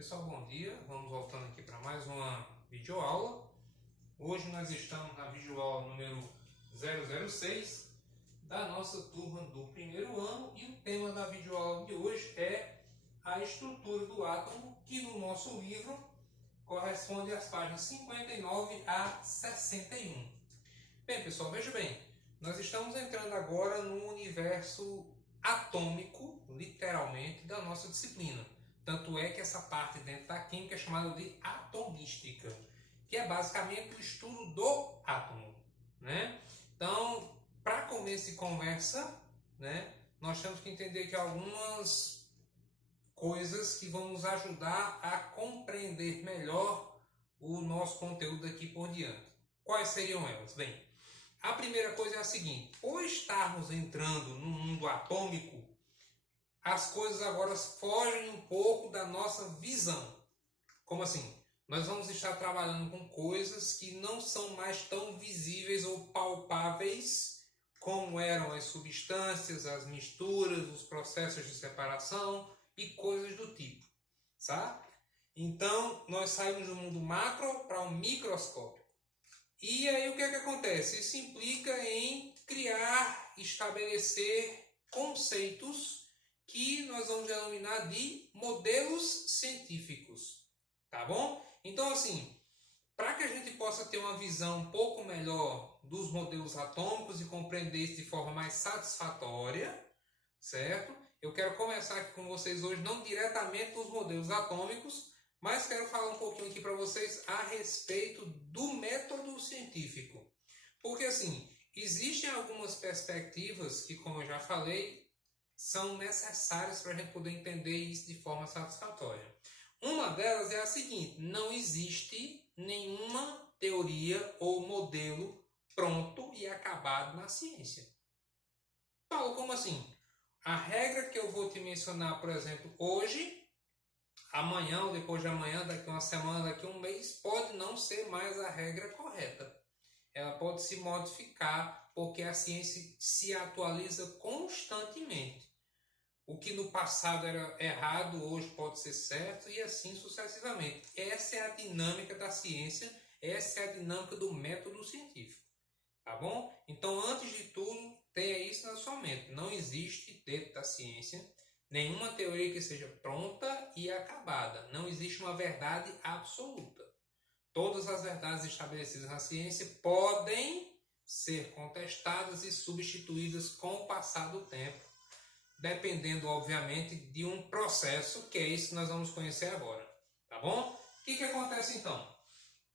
Pessoal, bom dia. Vamos voltando aqui para mais uma videoaula. Hoje nós estamos na videoaula número 006 da nossa turma do primeiro ano e o tema da videoaula de hoje é a estrutura do átomo, que no nosso livro corresponde às páginas 59 a 61. Bem, pessoal, veja bem, nós estamos entrando agora no universo atômico, literalmente, da nossa disciplina. Tanto é que essa parte dentro da química é chamada de atomística, que é basicamente o estudo do átomo, né? Então, para começo de conversa, né, nós temos que entender que algumas coisas que vão nos ajudar a compreender melhor o nosso conteúdo daqui por diante. Quais seriam elas? Bem, a primeira coisa é a seguinte: por estarmos entrando no mundo atômico, as coisas agora fogem um pouco da nossa visão. Como assim? Nós vamos estar trabalhando com coisas que não são mais tão visíveis ou palpáveis como eram as substâncias, as misturas, os processos de separação e coisas do tipo, sabe? Então, nós saímos do mundo macro para o microscópio. E aí o que é que acontece? Isso implica em criar, estabelecer conceitos que nós vamos denominar de modelos científicos, tá bom? Então, assim, para que a gente possa ter uma visão um pouco melhor dos modelos atômicos e compreender isso de forma mais satisfatória, certo? Eu quero começar aqui com vocês hoje, não diretamente dos modelos atômicos, mas quero falar um pouquinho aqui para vocês a respeito do método científico. Porque, assim, existem algumas perspectivas que, como eu já falei, são necessárias para a gente poder entender isso de forma satisfatória. Uma delas é a seguinte: não existe nenhuma teoria ou modelo pronto e acabado na ciência. Paulo, como assim? A regra que eu vou te mencionar, por exemplo, hoje, amanhã ou depois de amanhã, daqui uma semana, daqui um mês, pode não ser mais a regra correta. Ela pode se modificar porque a ciência se atualiza constantemente. O que no passado era errado, hoje pode ser certo e assim sucessivamente. Essa é a dinâmica da ciência, essa é a dinâmica do método científico. Tá bom? Então, antes de tudo, tenha isso na sua mente. Não existe dentro da ciência nenhuma teoria que seja pronta e acabada. Não existe uma verdade absoluta. Todas as verdades estabelecidas na ciência podem ser contestadas e substituídas com o passar do tempo, dependendo, obviamente, de um processo, que é isso que nós vamos conhecer agora. Tá bom? O que acontece, então?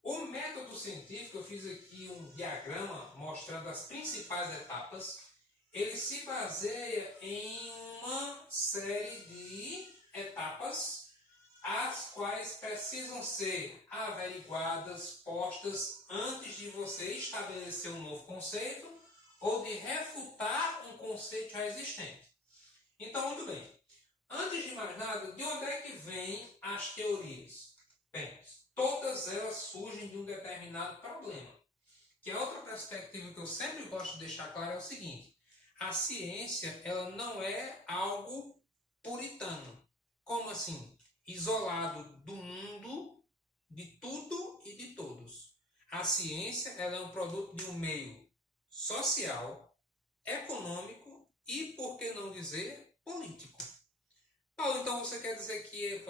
O método científico, eu fiz aqui um diagrama mostrando as principais etapas. Ele se baseia em uma série de etapas, as quais precisam ser averiguadas, postas, antes de você estabelecer um novo conceito ou de refutar um conceito já existente. Então, muito bem. Antes de mais nada, de onde é que vêm as teorias? Bem, todas elas surgem de um determinado problema. Que a outra perspectiva que eu sempre gosto de deixar claro é o seguinte: a ciência, ela não é algo puritano. Como assim? Isolado do mundo, de tudo e de todos. A ciência, ela é um produto de um meio social, econômico e, por que não dizer, político. Paulo, então você quer dizer que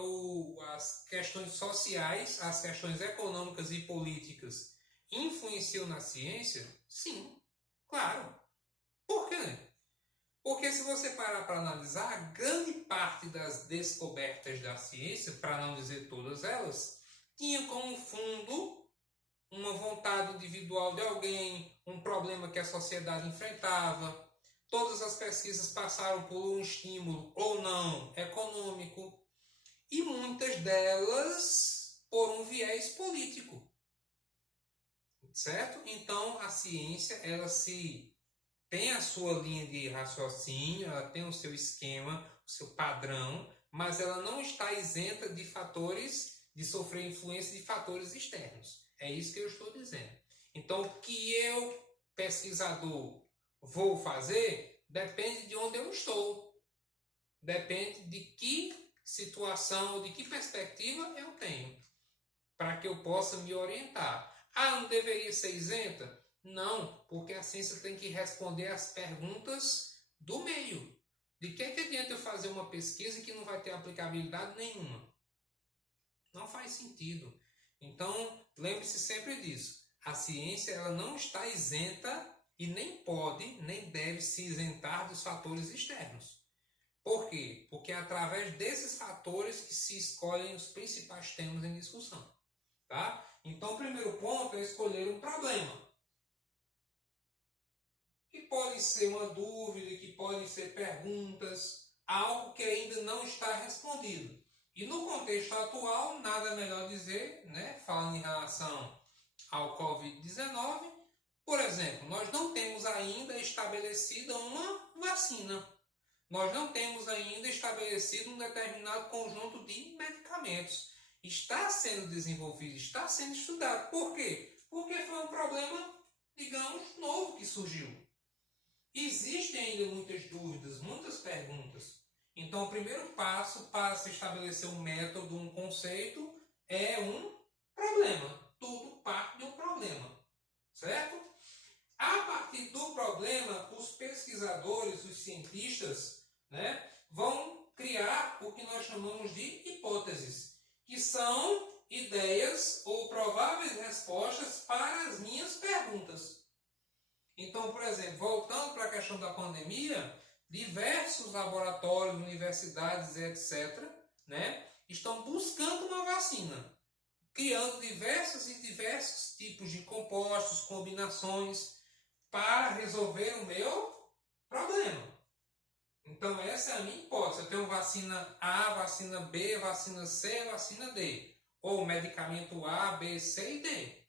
as questões sociais, as questões econômicas e políticas influenciam na ciência? Sim, claro. Por quê? Porque se você parar para analisar, a grande parte das descobertas da ciência, para não dizer todas elas, tinha como fundo uma vontade individual de alguém, um problema que a sociedade enfrentava. Todas as pesquisas passaram por um estímulo ou não econômico e muitas delas por um viés político. Certo? Então a ciência, ela tem a sua linha de raciocínio, ela tem o seu esquema, o seu padrão, mas ela não está isenta de fatores, de sofrer influência de fatores externos. É isso que eu estou dizendo. Então, o que eu, pesquisador, vou fazer depende de onde eu estou. Depende de que situação ou de que perspectiva eu tenho, para que eu possa me orientar. Ah, não deveria ser isenta? Não, porque a ciência tem que responder às perguntas do meio. De que adianta eu fazer uma pesquisa que não vai ter aplicabilidade nenhuma? Não faz sentido. Então, lembre-se sempre disso. A ciência ela não está isenta e nem pode, nem deve se isentar dos fatores externos. Por quê? Porque é através desses fatores que se escolhem os principais temas em discussão. Tá? Então, o primeiro ponto é escolher um problema. Que pode ser uma dúvida, que podem ser perguntas, algo que ainda não está respondido. E no contexto atual, nada melhor dizer, né, falando em relação ao Covid-19, por exemplo, nós não temos ainda estabelecida uma vacina. Nós não temos ainda estabelecido um determinado conjunto de medicamentos. Está sendo desenvolvido, está sendo estudado. Por quê? Porque foi um problema, digamos, novo que surgiu. Existem ainda muitas dúvidas, muitas perguntas. Então, o primeiro passo para se estabelecer um método, um conceito, é um problema. Tudo parte de um problema, certo? A partir do problema, os pesquisadores, os cientistas, né, vão criar o que nós chamamos de hipóteses, que são ideias ou prováveis respostas para as minhas perguntas. Então, por exemplo, voltando para a questão da pandemia, diversos laboratórios, universidades, etc., né, estão buscando uma vacina, criando diversos tipos de compostos, combinações, para resolver o meu problema. Então, essa é a minha hipótese. Eu tenho vacina A, vacina B, vacina C, vacina D. Ou medicamento A, B, C e D.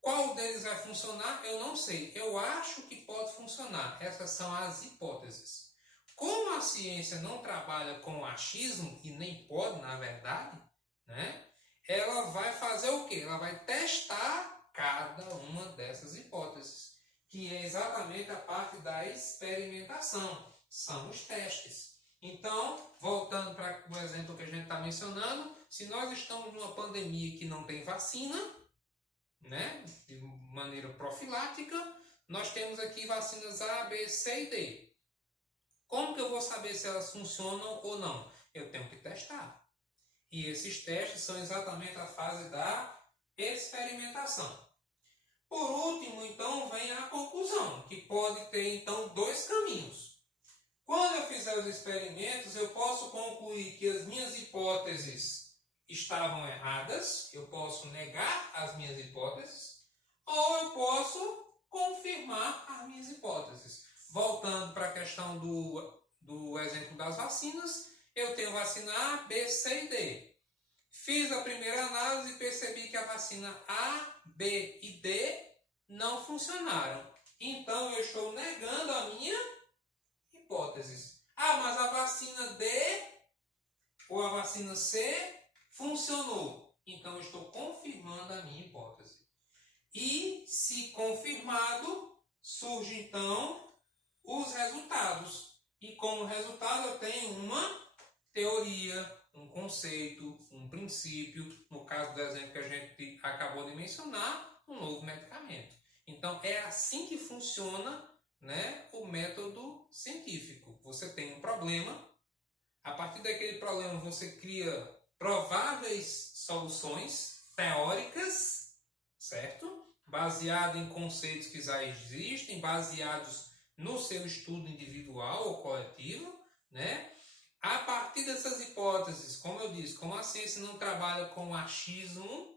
Qual deles vai funcionar? Eu não sei. Eu acho que pode funcionar. Essas são as hipóteses. Como a ciência não trabalha com achismo, e nem pode, na verdade, né, ela vai fazer o quê? Ela vai testar cada uma dessas hipóteses, que é exatamente a parte da experimentação. São os testes. Então, voltando para o exemplo que a gente está mencionando, se nós estamos numa pandemia que não tem vacina, né, de maneira profilática, nós temos aqui vacinas A, B, C e D. Como que eu vou saber se elas funcionam ou não? Eu tenho que testar. E esses testes são exatamente a fase da experimentação. Por último, então, vem a conclusão, que pode ter, então, dois caminhos. Quando eu fizer os experimentos, eu posso concluir que as minhas hipóteses estavam erradas, eu posso negar as minhas hipóteses, ou eu posso confirmar as minhas hipóteses. Voltando para a questão do exemplo das vacinas, eu tenho vacina A, B, C e D. Fiz a primeira análise e percebi que a vacina A, B e D não funcionaram. Então, eu estou negando a minha hipótese. Ah, mas a vacina D ou a vacina C funcionou. Então, eu estou confirmando a minha hipótese. E, se confirmado, surge então os resultados. E como resultado eu tenho uma teoria, um conceito, um princípio, no caso do exemplo que a gente acabou de mencionar, um novo medicamento. Então é assim que funciona, né, o método científico. Você tem um problema, a partir daquele problema você cria prováveis soluções teóricas, certo? Baseado em conceitos que já existem, baseados no seu estudo individual ou coletivo, né? A partir dessas hipóteses, como eu disse, como a ciência não trabalha com achismo,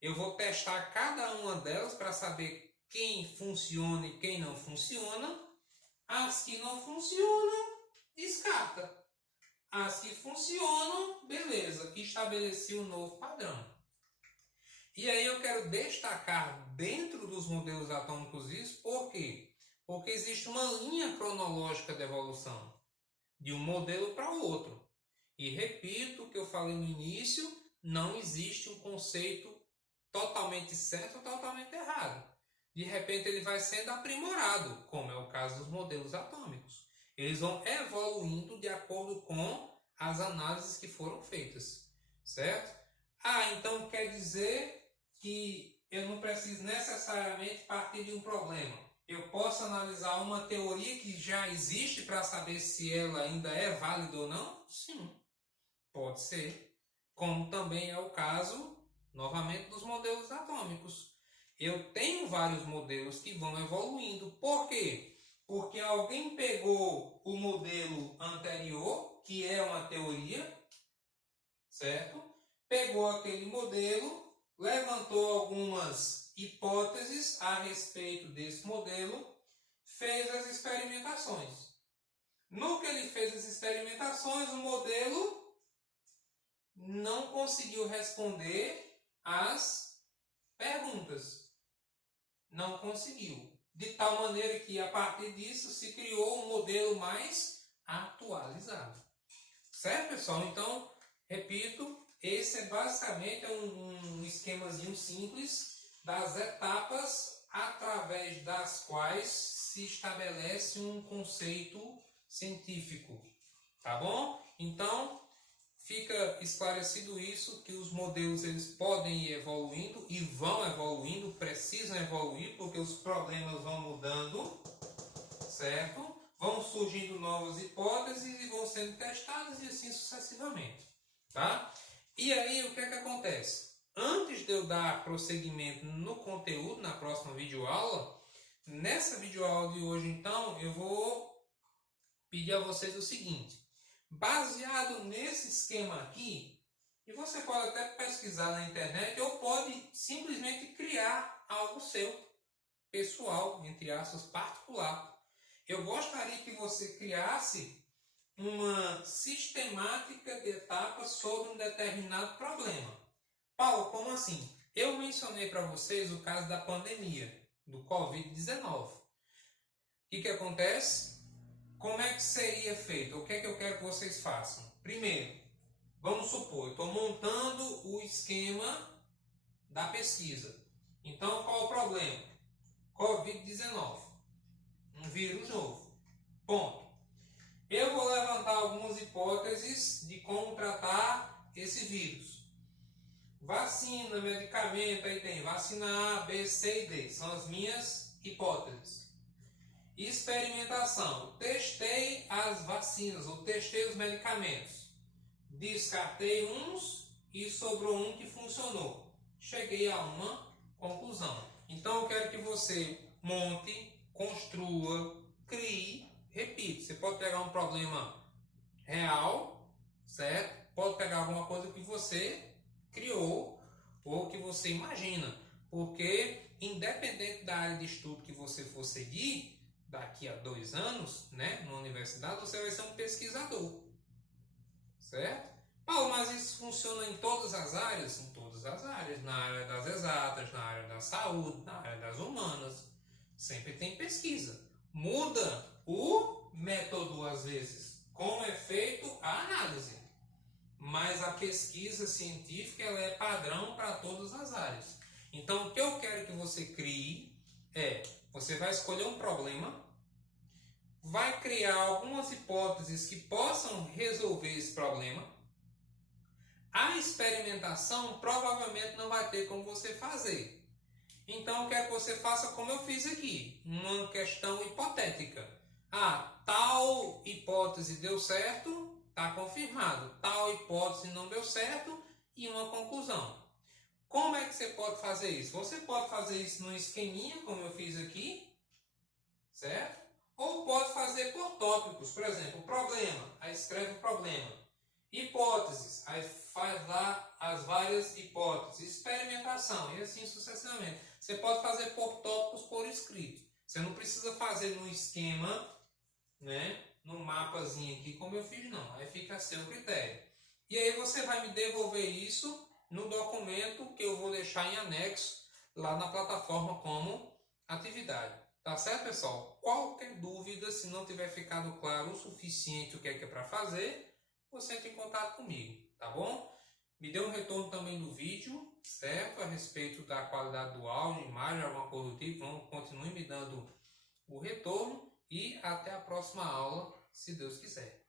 eu vou testar cada uma delas para saber quem funciona e quem não funciona. As que não funcionam, descarta. As que funcionam, beleza, estabeleci um novo padrão. E aí eu quero destacar dentro dos modelos atômicos isso, por quê? Porque existe uma linha cronológica de evolução, de um modelo para o outro. E repito o que eu falei no início, não existe um conceito totalmente certo ou totalmente errado. De repente ele vai sendo aprimorado, como é o caso dos modelos atômicos. Eles vão evoluindo de acordo com as análises que foram feitas, certo? Ah, então quer dizer que eu não preciso necessariamente partir de um problema. Eu posso analisar uma teoria que já existe para saber se ela ainda é válida ou não? Sim, pode ser. Como também é o caso, novamente, dos modelos atômicos. Eu tenho vários modelos que vão evoluindo. Por quê? Porque alguém pegou o modelo anterior, que é uma teoria, certo? Pegou aquele modelo, levantou algumas hipóteses a respeito desse modelo, fez as experimentações. No que ele fez as experimentações, o modelo não conseguiu responder às perguntas. Não conseguiu. De tal maneira que, a partir disso, se criou um modelo mais atualizado. Certo, pessoal? Então, repito, esse é basicamente um esquemazinho simples das etapas através das quais se estabelece um conceito científico. Tá bom? Então, fica esclarecido isso, que os modelos eles podem ir evoluindo e vão evoluindo, precisam evoluir, porque os problemas vão mudando, certo? Vão surgindo novas hipóteses e vão sendo testadas e assim sucessivamente, tá? E aí, o que é que acontece? Antes de eu dar prosseguimento no conteúdo, na próxima videoaula, nessa videoaula de hoje, então, eu vou pedir a vocês o seguinte. Baseado nesse esquema aqui, e você pode até pesquisar na internet ou pode simplesmente criar algo seu, pessoal, entre aspas, particular. Eu gostaria que você criasse uma sistemática de etapas sobre um determinado problema. Paulo, como assim? Eu mencionei para vocês o caso da pandemia, do Covid-19. O que acontece? Como é que seria feito? O que é que eu quero que vocês façam? Primeiro, vamos supor, eu estou montando o esquema da pesquisa. Então, qual é o problema? Covid-19. Um vírus novo. Ponto. Eu vou levantar algumas hipóteses de como tratar esse vírus. Vacina, medicamento, aí tem vacina A, B, C e D. São as minhas hipóteses. Experimentação. Testei as vacinas, ou testei os medicamentos. Descartei uns e sobrou um que funcionou. Cheguei a uma conclusão. Então eu quero que você monte, construa, crie, repita. Você pode pegar um problema real, certo? Pode pegar alguma coisa que você criou ou que você imagina. Porque independente da área de estudo que você for seguir, daqui a 2 anos, né, na universidade, você vai ser um pesquisador. Certo? Paulo, mas isso funciona em todas as áreas? Em todas as áreas. Na área das exatas, na área da saúde, na área das humanas. Sempre tem pesquisa. Muda o método às vezes. Como é feito a análise. Mas a pesquisa científica ela é padrão para todas as áreas. Então, o que eu quero que você crie é, você vai escolher um problema, vai criar algumas hipóteses que possam resolver esse problema. A experimentação provavelmente não vai ter como você fazer. Então eu quero que você faça como eu fiz aqui, uma questão hipotética. Ah, tal hipótese deu certo, está confirmado. Tal hipótese não deu certo e uma conclusão. Como é que você pode fazer isso? Você pode fazer isso num esqueminha, como eu fiz aqui, certo? Ou pode fazer por tópicos, por exemplo, problema, aí escreve o problema. Hipóteses, aí faz lá as várias hipóteses. Experimentação, e assim sucessivamente. Você pode fazer por tópicos por escrito. Você não precisa fazer no esquema, né, no mapazinho aqui como eu fiz não. Aí fica a seu critério. E aí você vai me devolver isso no documento que eu vou deixar em anexo lá na plataforma como atividade. Tá certo, pessoal? Qualquer dúvida, se não tiver ficado claro o suficiente o que é para fazer, você entra em contato comigo, tá bom? Me dê um retorno também do vídeo, certo? A respeito da qualidade do áudio, imagem, alguma coisa do tipo. Então, continue me dando o retorno e até a próxima aula, se Deus quiser.